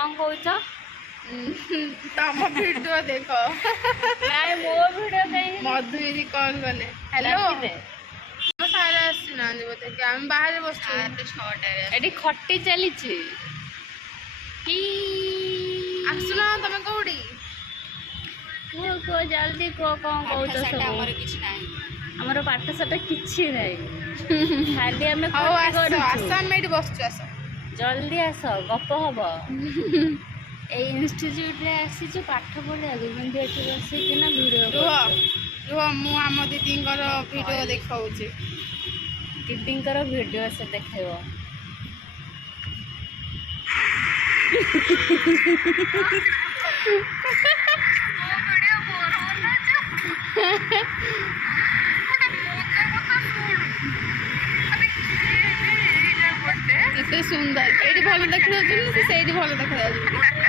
कौन कौच तम वीडियो देख नाई मो वीडियो कहीं मधुरी कॉल कले हेलो सारे आसना बोधे कि आम बाहर बस एटी खट्टी चली आसुना तमे कौड़ी को जल्दी को कौन कौच सब हमर पाठ साठ किछि नै खाली हमें आसाम में बस जल्दी आस गप हम ए इंस्टीट्यूट रे आसी पाठ पढ़ा किंतु एठी बसिकिना वीडियो रुह रुह मु आम दीदींकर वीडियो देखाऊची दीदींकर वीडियो से देखेबो केते सुंदर एठी भल देखा जाउछ से सेठी भल देखा जाउछ